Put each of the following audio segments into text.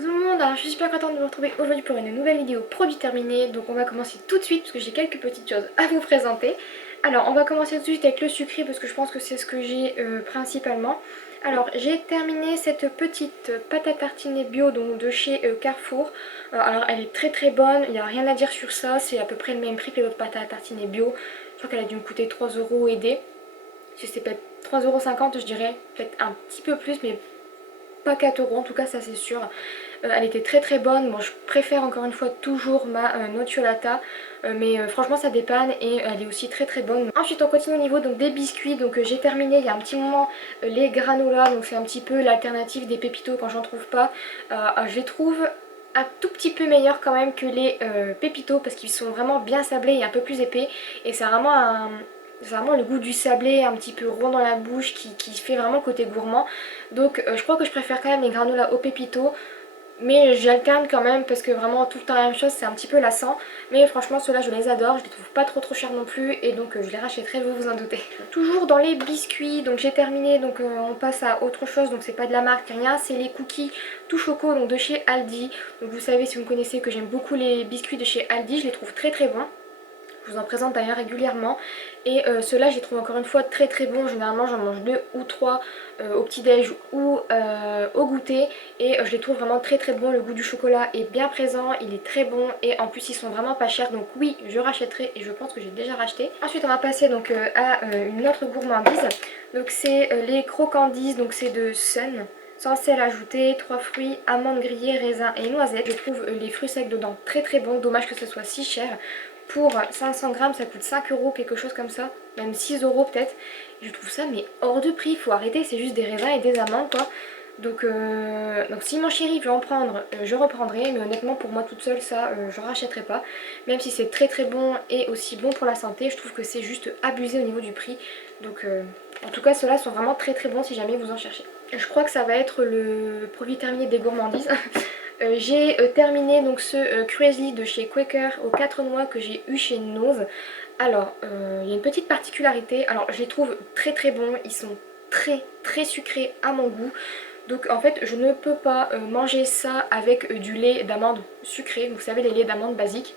Coucou tout le monde, alors je suis super contente de vous retrouver aujourd'hui pour une nouvelle vidéo produit terminé. Donc on va commencer tout de suite parce que j'ai quelques petites choses à vous présenter. Alors on va commencer tout de suite avec le sucré parce que je pense que c'est ce que j'ai principalement. Alors j'ai terminé cette petite pâte à tartiner bio donc de chez Carrefour. Alors elle est très très bonne, il n'y a rien à dire sur ça, c'est à peu près le même prix que les autres pâtes à tartiner bio. Je crois qu'elle a dû me coûter 3 € et des. Je sais peut-être 3,50 € je dirais, peut-être un petit peu plus mais pas 4 € en tout cas, ça c'est sûr. Elle était très très bonne. Bon, je préfère encore une fois toujours ma nocciolata, mais franchement ça dépanne et elle est aussi très très bonne. Ensuite on continue au niveau donc, des biscuits. Donc j'ai terminé il y a un petit moment les granolas, donc c'est un petit peu l'alternative des pépitos quand j'en trouve pas. Je les trouve un tout petit peu meilleurs quand même que les pépitos parce qu'ils sont vraiment bien sablés et un peu plus épais et c'est vraiment le goût du sablé un petit peu rond dans la bouche qui fait vraiment le côté gourmand. Donc je crois que je préfère quand même les granolas au pépito. Mais j'alterne quand même parce que vraiment tout le temps la même chose, c'est un petit peu lassant. Mais franchement ceux-là je les adore, je les trouve pas trop chers non plus et donc je les rachèterai, vous vous en doutez. Toujours dans les biscuits, donc j'ai terminé, donc on passe à autre chose, donc c'est pas de la marque rien, c'est les cookies tout choco donc de chez Aldi. Donc vous savez si vous me connaissez que j'aime beaucoup les biscuits de chez Aldi, je les trouve très bons. Je vous en présente d'ailleurs régulièrement et ceux-là je les trouve encore une fois très bons. Généralement j'en mange 2 ou 3 au petit déj ou au goûter et je les trouve vraiment très bons. Le goût du chocolat est bien présent, il est très bon et en plus ils sont vraiment pas chers, donc oui je rachèterai et je pense que j'ai déjà racheté. Ensuite on va passer donc à une autre gourmandise, donc c'est les croquandises, donc c'est de Sun. Sans sel ajouté, 3 fruits, amandes grillées, raisins et noisettes. Je trouve les fruits secs dedans très bons, dommage que ce soit si cher. Pour 500 grammes ça coûte 5 € quelque chose comme ça, même 6 € peut-être. Je trouve ça mais hors de prix, faut arrêter, c'est juste des raisins et des amandes quoi. Donc si mon chéri veut en prendre, je reprendrai, mais honnêtement pour moi toute seule ça je rachèterai pas. Même si c'est très bon et aussi bon pour la santé, je trouve que c'est juste abusé au niveau du prix. Donc en tout cas ceux-là sont vraiment très bons si jamais vous en cherchez. Je crois que ça va être le produit terminé des gourmandises. J'ai terminé donc ce Crazy de chez Quaker aux 4 noix que j'ai eu chez Nose. Alors il y a une petite particularité, alors je les trouve très bons, ils sont très sucrés à mon goût. Donc en fait je ne peux pas manger ça avec du lait d'amande sucré, vous savez les laits d'amande basiques.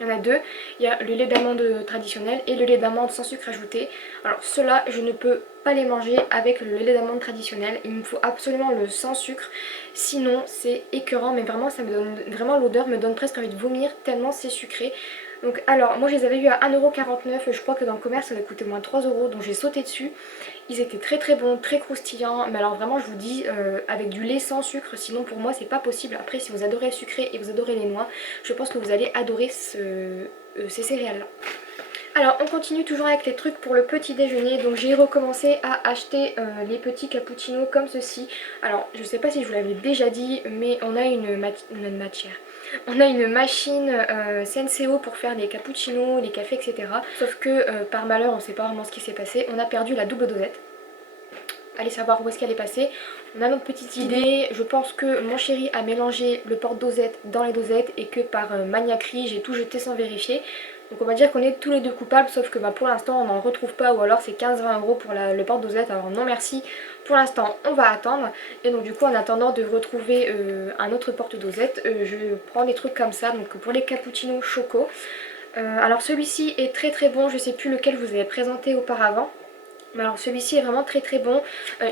Il y en a deux, il y a le lait d'amande traditionnel et le lait d'amande sans sucre ajouté. Alors ceux-là je ne peux pas les manger avec le lait d'amande traditionnel, il me faut absolument le sans sucre, sinon c'est écœurant, mais vraiment ça me donne, vraiment l'odeur me donne presque envie de vomir tellement c'est sucré. Donc alors moi je les avais eu à 1,49 €, je crois que dans le commerce ça avait coûté moins 3 €, donc j'ai sauté dessus. Ils étaient très bons, très croustillants, mais alors vraiment je vous dis avec du lait sans sucre, sinon pour moi c'est pas possible. Après si vous adorez le sucré et vous adorez les noix, je pense que vous allez adorer ces céréales là. Alors on continue toujours avec les trucs pour le petit déjeuner, donc j'ai recommencé à acheter les petits cappuccinos comme ceci. Alors je sais pas si je vous l'avais déjà dit, mais on a une matière. On a une machine Senseo pour faire les cappuccinos, les cafés, etc. Sauf que par malheur, on ne sait pas vraiment ce qui s'est passé, on a perdu la double dosette. Allez savoir où est-ce qu'elle est passée. On a notre petite idée, je pense que mon chéri a mélangé le porte-dosette dans les dosettes et que par maniaquerie j'ai tout jeté sans vérifier. Donc on va dire qu'on est tous les deux coupables, sauf que pour l'instant on n'en retrouve pas, ou alors c'est 15-20 € pour le porte-dosette. Alors non merci, pour l'instant on va attendre. Et donc du coup en attendant de retrouver un autre porte-dosette, je prends des trucs comme ça, donc pour les cappuccinos choco. Alors celui-ci est très bon, je sais plus lequel vous avez présenté auparavant. Mais alors celui-ci est vraiment très bon,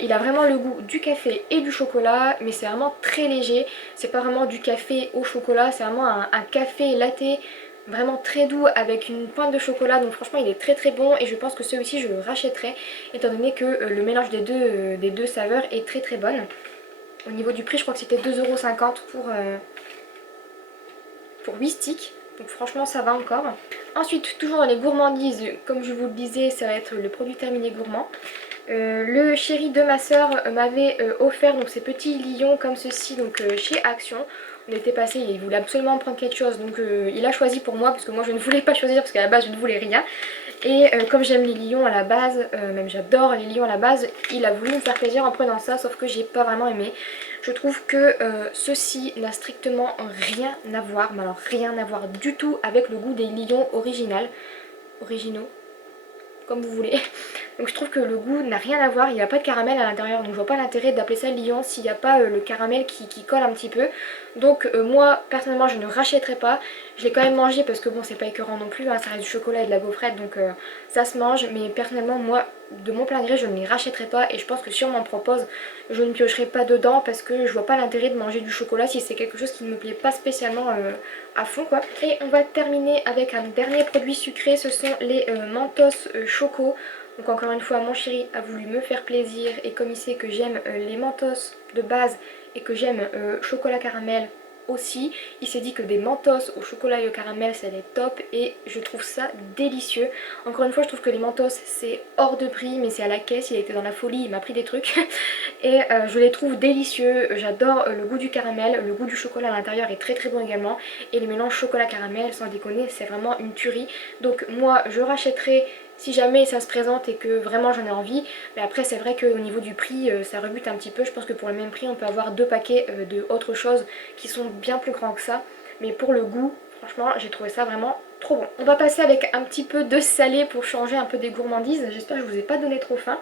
il a vraiment le goût du café et du chocolat, mais c'est vraiment très léger, c'est pas vraiment du café au chocolat, c'est vraiment un café latte vraiment très doux avec une pointe de chocolat, donc franchement il est très bon et je pense que celui-ci je le rachèterai étant donné que le mélange des deux saveurs est très bonne. Au niveau du prix je crois que c'était 2,50 € pour 8 sticks. Donc franchement ça va encore. Ensuite toujours dans les gourmandises, comme je vous le disais ça va être le produit terminé gourmand. Le chéri de ma soeur m'avait offert donc ces petits lions comme ceci donc chez Action. On était passé, il voulait absolument prendre quelque chose donc il a choisi pour moi parce que moi je ne voulais pas choisir parce qu'à la base je ne voulais rien. Et comme j'aime les lions à la base, même j'adore les lions à la base, il a voulu me faire plaisir en prenant ça, sauf que j'ai pas vraiment aimé. Je trouve que ceci n'a strictement rien à voir, mais alors rien à voir du tout avec le goût des lions originaux. comme vous voulez. Donc je trouve que le goût n'a rien à voir, il n'y a pas de caramel à l'intérieur, donc je vois pas l'intérêt d'appeler ça Lion s'il n'y a pas le caramel qui colle un petit peu. Donc moi personnellement je ne rachèterai pas, je l'ai quand même mangé parce que bon c'est pas écœurant non plus, hein, ça reste du chocolat et de la gaufrette donc ça se mange, mais personnellement moi de mon plein gré je ne les rachèterai pas et je pense que si on m'en propose je ne piocherai pas dedans parce que je vois pas l'intérêt de manger du chocolat si c'est quelque chose qui ne me plaît pas spécialement à fond quoi. Et on va terminer avec un dernier produit sucré, ce sont les Mentos Choco. Donc encore une fois mon chéri a voulu me faire plaisir et comme il sait que j'aime les Mentos de base et que j'aime chocolat caramel aussi, il s'est dit que des Mentos au chocolat et au caramel ça allait être top et je trouve ça délicieux. Encore une fois je trouve que les Mentos c'est hors de prix mais c'est à la caisse, il a été dans la folie, il m'a pris des trucs et je les trouve délicieux, j'adore le goût du caramel, le goût du chocolat à l'intérieur est très très bon également et le mélange chocolat caramel sans déconner c'est vraiment une tuerie. Donc moi je rachèterai si jamais ça se présente et que vraiment j'en ai envie. Mais après c'est vrai qu'au niveau du prix ça rebute un petit peu. Je pense que pour le même prix on peut avoir deux paquets de autre chose qui sont bien plus grands que ça. Mais pour le goût, franchement j'ai trouvé ça vraiment trop bon. On va passer avec un petit peu de salé pour changer un peu des gourmandises. J'espère que je vous ai pas donné trop faim.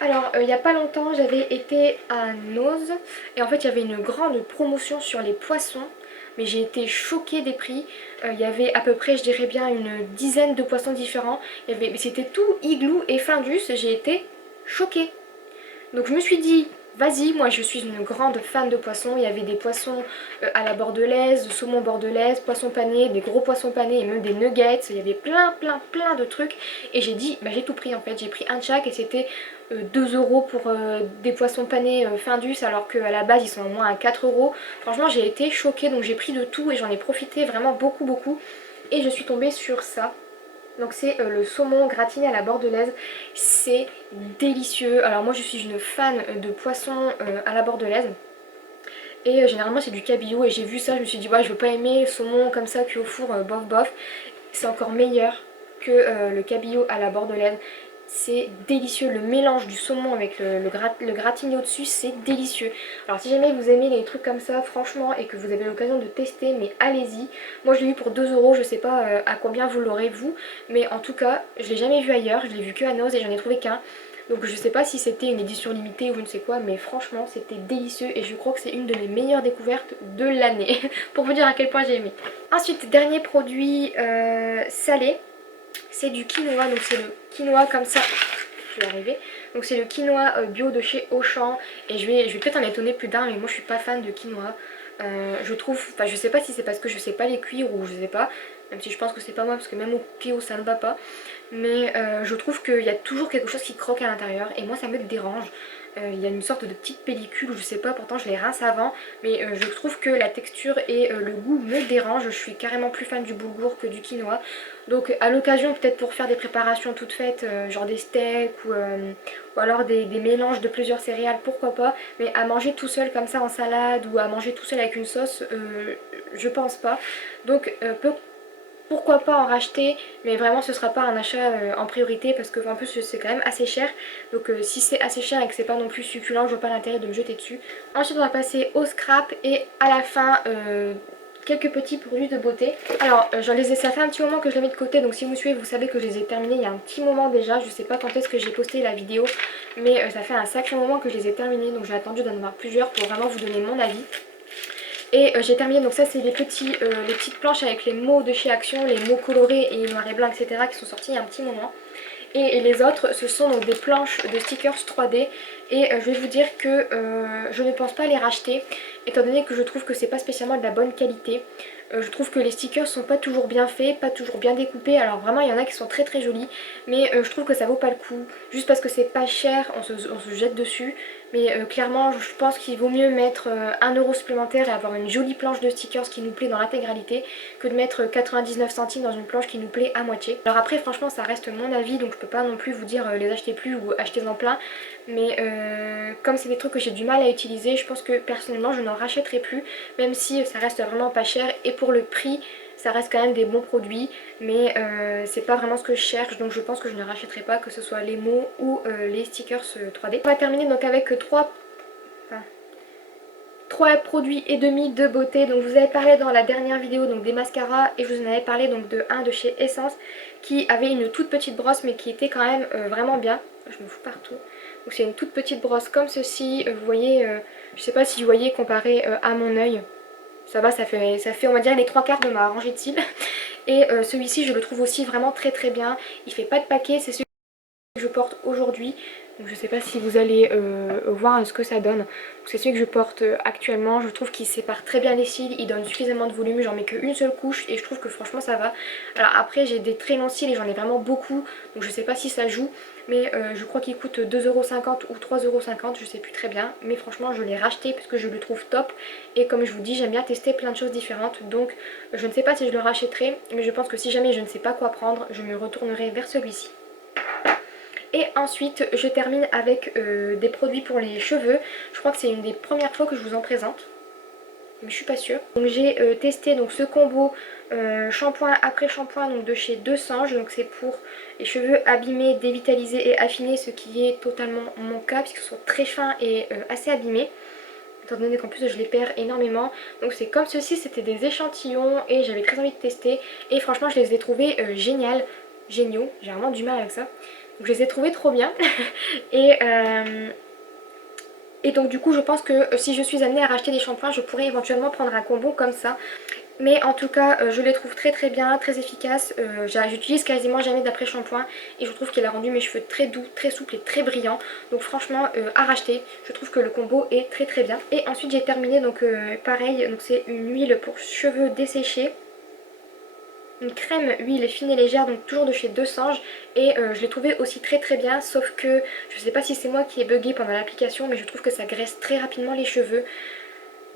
Alors il n'y a pas longtemps j'avais été à Noz et en fait il y avait une grande promotion sur les poissons. Mais j'ai été choquée des prix. Il y avait à peu près je dirais bien une dizaine de poissons différents. C'était tout igloo et Findus, j'ai été choquée. Donc je me suis dit vas-y, moi je suis une grande fan de poissons. Il y avait des poissons à la bordelaise, saumon bordelaise, poissons panés, des gros poissons panés et même des nuggets. Il y avait plein de trucs. Et j'ai dit, bah j'ai tout pris en fait. J'ai pris un de chaque et c'était 2 euros pour des poissons panés Findus alors qu'à la base ils sont au moins à 4 euros. Franchement j'ai été choquée donc j'ai pris de tout et j'en ai profité vraiment beaucoup. Et je suis tombée sur ça. Donc c'est le saumon gratiné à la bordelaise, c'est délicieux. Alors moi je suis une fan de poisson à la bordelaise et généralement c'est du cabillaud et j'ai vu ça, je me suis dit ouais je veux pas aimer saumon comme ça cuit au four bof. C'est encore meilleur que le cabillaud à la bordelaise. C'est délicieux, le mélange du saumon avec le gratiné au-dessus, c'est délicieux. Alors si jamais vous aimez les trucs comme ça, franchement, et que vous avez l'occasion de tester, mais allez-y. Moi je l'ai eu pour 2 euros, je sais pas à combien vous l'aurez vous, mais en tout cas, je l'ai jamais vu ailleurs, je l'ai vu que à Noz et j'en ai trouvé qu'un. Donc je sais pas si c'était une édition limitée ou je ne sais quoi, mais franchement c'était délicieux et je crois que c'est une de mes meilleures découvertes de l'année, pour vous dire à quel point j'ai aimé. Ensuite, dernier produit salé. C'est du quinoa, donc c'est le quinoa comme ça, je vais y arriver. Donc c'est le quinoa bio de chez Auchan et je vais peut-être en étonner plus d'un mais moi je suis pas fan de quinoa. Je trouve, enfin je sais pas si c'est parce que je sais pas les cuire ou je sais pas, même si je pense que c'est pas moi parce que même au PO ça ne va pas. Mais je trouve qu'il y a toujours quelque chose qui croque à l'intérieur et moi ça me dérange. Il y a une sorte de petite pellicule, je sais pas, pourtant je les rince avant, mais je trouve que la texture et le goût me dérangent. Je suis carrément plus fan du boulgour que du quinoa. Donc à l'occasion peut-être pour faire des préparations toutes faites, genre des steaks ou alors des mélanges de plusieurs céréales, pourquoi pas. Mais à manger tout seul comme ça en salade ou à manger tout seul avec une sauce, je pense pas. Donc pourquoi pas en racheter, mais vraiment ce sera pas un achat en priorité parce que en plus c'est quand même assez cher. Donc si c'est assez cher et que c'est pas non plus succulent, je vois pas l'intérêt de me jeter dessus. Ensuite on va passer au scrap et à la fin quelques petits produits de beauté. Alors ça fait un petit moment que je les mets de côté, donc si vous me suivez vous savez que je les ai terminés il y a un petit moment déjà. Je sais pas quand est-ce que j'ai posté la vidéo, mais ça fait un sacré moment que je les ai terminés, donc j'ai attendu d'en avoir plusieurs pour vraiment vous donner mon avis. Et j'ai terminé, donc ça c'est les petites planches avec les mots de chez Action, les mots colorés et noir et blanc etc. qui sont sortis il y a un petit moment. Et les autres ce sont donc des planches de stickers 3D et je vais vous dire que je ne pense pas les racheter étant donné que je trouve que c'est pas spécialement de la bonne qualité. Je trouve que les stickers sont pas toujours bien faits, pas toujours bien découpés. Alors vraiment il y en a qui sont très jolis, mais je trouve que ça vaut pas le coup. Juste parce que c'est pas cher, on se jette dessus. Mais clairement je pense qu'il vaut mieux mettre 1 euro supplémentaire et avoir une jolie planche de stickers qui nous plaît dans l'intégralité que de mettre 99 centimes dans une planche qui nous plaît à moitié. Alors après franchement ça reste mon avis donc je peux pas non plus vous dire les achetez plus ou achetez-en plein. Mais comme c'est des trucs que j'ai du mal à utiliser, je pense que personnellement je n'en rachèterai plus. Même si ça reste vraiment pas cher et pour le prix ça reste quand même des bons produits, mais c'est pas vraiment ce que je cherche, donc je pense que je ne rachèterai pas, que ce soit les mots ou les stickers 3D. On va terminer donc avec 3 produits et demi de beauté. Donc je vous avais parlé dans la dernière vidéo donc des mascaras et je vous en avais parlé donc de un de chez Essence qui avait une toute petite brosse mais qui était quand même vraiment bien. Je me fous partout. Donc c'est une toute petite brosse comme ceci, vous voyez, je sais pas si vous voyez comparé à mon œil. Ça va, ça fait on va dire les 3/4 de ma rangée de cils. Et celui-ci je le trouve aussi vraiment très très bien. Il fait pas de paquet, c'est celui que je porte aujourd'hui. Donc je sais pas si vous allez voir ce que ça donne. C'est celui que je porte actuellement. Je trouve qu'il sépare très bien les cils, il donne suffisamment de volume. J'en mets qu'une seule couche et je trouve que franchement ça va. Alors après j'ai des très longs cils et j'en ai vraiment beaucoup. Donc je sais pas si ça joue. Mais je crois qu'il coûte 2,50€ ou 3,50€, je sais plus très bien. Mais franchement je l'ai racheté parce que je le trouve top. Et comme je vous dis, j'aime bien tester plein de choses différentes. Donc je ne sais pas si je le rachèterai. Mais je pense que si jamais je ne sais pas quoi prendre, je me retournerai vers celui-ci. Et ensuite je termine avec des produits pour les cheveux. Je crois que c'est une des premières fois que je vous en présente, mais je suis pas sûre. Donc j'ai testé donc ce combo shampoing après shampoing donc de chez Deux Singes. Donc c'est pour les cheveux abîmés, dévitalisés et affinés, ce qui est totalement mon cas puisqu'ils sont très fins et assez abîmés. Étant donné qu'en plus je les perds énormément. Donc c'est comme ceci, c'était des échantillons et j'avais très envie de tester. Et franchement je les ai trouvés géniaux, j'ai vraiment du mal avec ça. Donc je les ai trouvés trop bien. et donc du coup je pense que si je suis amenée à racheter des shampoings, je pourrais éventuellement prendre un combo comme ça. Mais en tout cas je les trouve très très bien, très efficaces. J'utilise quasiment jamais d'après shampoing et je trouve qu'il a rendu mes cheveux très doux, très souples et très brillants. Donc franchement à racheter, je trouve que le combo est très très bien. Et ensuite j'ai terminé donc pareil, donc c'est une huile pour cheveux desséchés. Une crème huile fine et légère, donc toujours de chez Deux Singes. Et je l'ai trouvé aussi très très bien, sauf que je sais pas si c'est moi qui ai bugué pendant l'application, mais je trouve que ça graisse très rapidement les cheveux.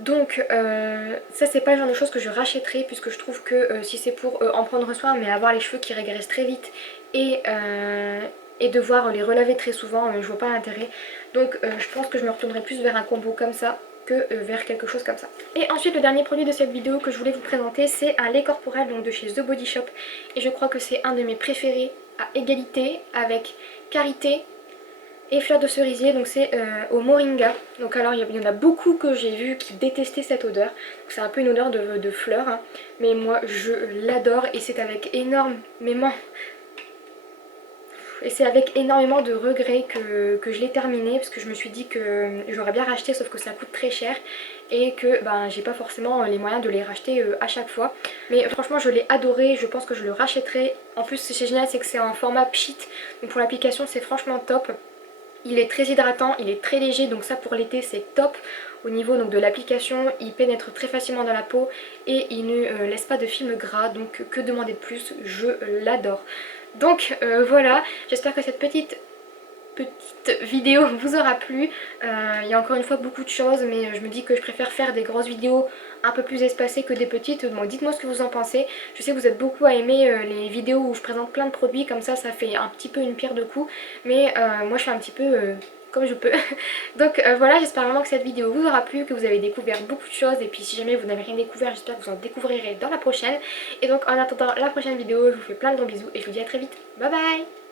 Donc ça c'est pas le genre de choses que je rachèterai, puisque je trouve que si c'est pour en prendre soin mais avoir les cheveux qui régressent très vite et devoir les relaver très souvent, je vois pas l'intérêt. Donc je pense que je me retournerai plus vers un combo comme ça que vers quelque chose comme ça. Et ensuite le dernier produit de cette vidéo que je voulais vous présenter, c'est un lait corporel donc de chez The Body Shop. Et je crois que c'est un de mes préférés à égalité avec Karité et fleur de cerisier. Donc c'est au moringa. Donc alors il y en a beaucoup que j'ai vu qui détestaient cette odeur. C'est un peu une odeur de fleurs, hein. Mais moi je l'adore et c'est avec énormément... Et c'est avec énormément de regrets que je l'ai terminé, parce que je me suis dit que j'aurais bien racheté sauf que ça coûte très cher et que ben, j'ai pas forcément les moyens de les racheter à chaque fois. Mais franchement je l'ai adoré, je pense que je le rachèterai. En plus ce qui est génial c'est que c'est en format pchit, donc pour l'application c'est franchement top. Il est très hydratant, il est très léger, donc ça pour l'été c'est top. Au niveau donc de l'application, il pénètre très facilement dans la peau et il ne laisse pas de film gras, donc que demander de plus, je l'adore. Donc voilà, j'espère que cette petite vidéo vous aura plu. Il y a encore une fois beaucoup de choses, mais je me dis que je préfère faire des grosses vidéos un peu plus espacées que des petites. Donc dites-moi ce que vous en pensez. Je sais que vous êtes beaucoup à aimer les vidéos où je présente plein de produits, comme ça fait un petit peu une pierre de coups. Mais moi je fais un petit peu comme je peux. Donc voilà, j'espère vraiment que cette vidéo vous aura plu, que vous avez découvert beaucoup de choses. Et puis si jamais vous n'avez rien découvert, j'espère que vous en découvrirez dans la prochaine. Et donc en attendant la prochaine vidéo, je vous fais plein de gros bisous et je vous dis à très vite. Bye bye.